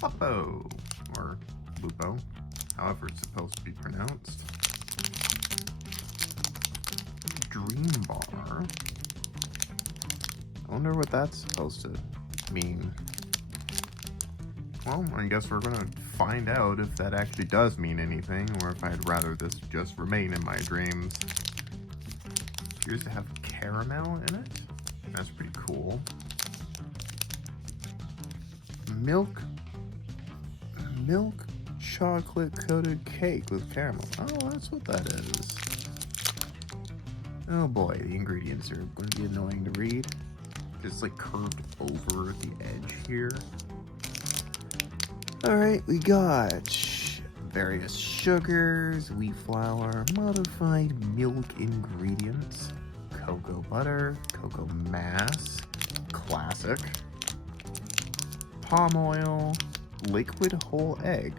Luppo, or Lupo, however it's supposed to be pronounced. Dream bar. I wonder what that's supposed to mean. Well, I guess we're gonna find out if that actually does mean anything, or if I'd rather this just remain in my dreams. Appears to have caramel in it. That's pretty cool. Milk chocolate coated cake with caramel. Oh, that's what that is. Oh boy, the ingredients are going to be annoying to read. It's like curved over the edge here. Alright, we got various sugars, wheat flour, modified milk ingredients, cocoa butter, cocoa mass, classic, palm oil, liquid whole egg.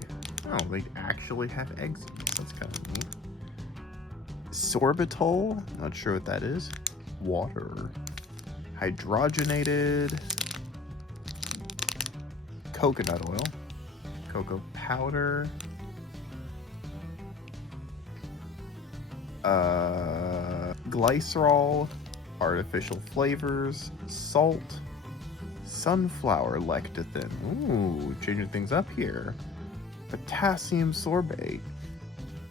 Oh, they actually have eggs in this. That's kind of neat. Sorbitol, not sure what that is. Water. Hydrogenated coconut oil. Cocoa powder. Glycerol. Artificial flavors. Salt. Sunflower lecithin. Ooh, changing things up here. Potassium sorbate.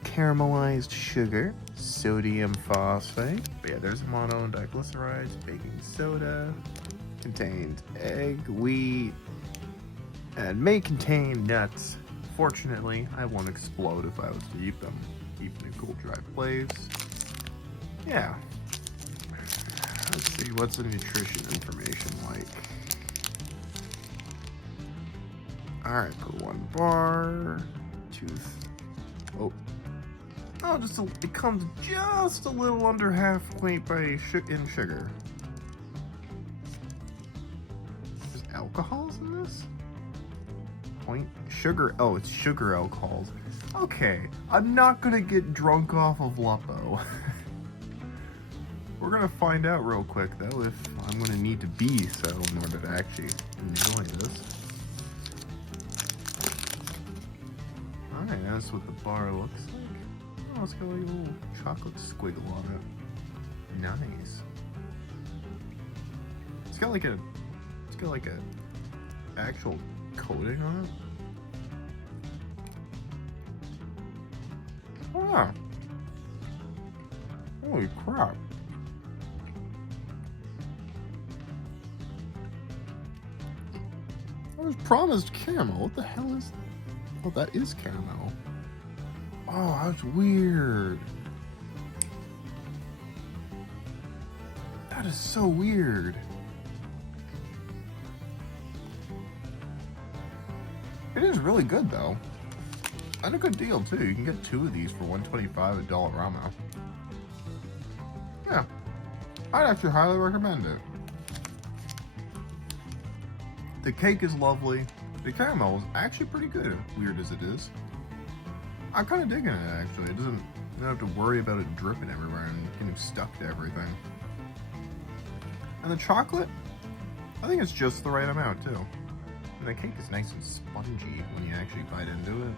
Caramelized sugar. Sodium phosphate. But yeah, there's mono diglycerides. Baking soda. Contains egg, wheat, and may contain nuts. Fortunately, I won't explode if I was to eat them. Even in a cool dry place. Yeah. Let's see, what's the nutrition information like? Alright, for 1 bar. It comes just a little under half weight in sugar. There's alcohols in this? Sugar. Oh, it's sugar alcohols. Okay, I'm not gonna get drunk off of Luppo. We're gonna find out real quick though if I'm gonna need to be so in order to actually enjoy this. Alright, that's what the bar looks like. Oh, it's got like a little chocolate squiggle on it. Nice. It's got like a actual coating on it. Ah. Holy crap. I was promised caramel. What the hell is that? Oh, that is caramel. Oh, that's weird. That is so weird. It is really good though. And a good deal too. You can get 2 of these for $1.25 at Dollarama. Yeah, I'd actually highly recommend it. The cake is lovely. The caramel is actually pretty good, weird as it is. I'm kind of digging it actually. You don't have to worry about it dripping everywhere and getting stuck to everything. And the chocolate, I think it's just the right amount too. And the cake is nice and spongy when you actually bite into it.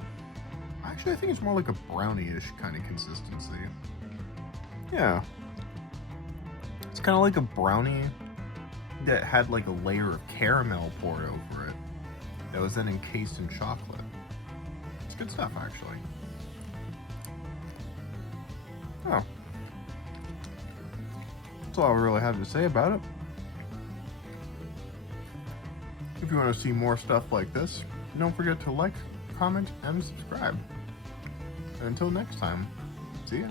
Actually, I think it's more like a brownie-ish kind of consistency. Yeah. It's kind of like a brownie that had like a layer of caramel poured over it that was then encased in chocolate. It's good stuff, actually. Oh. That's all I really have to say about it. If you want to see more stuff like this, don't forget to like, comment, and subscribe. And until next time, see ya.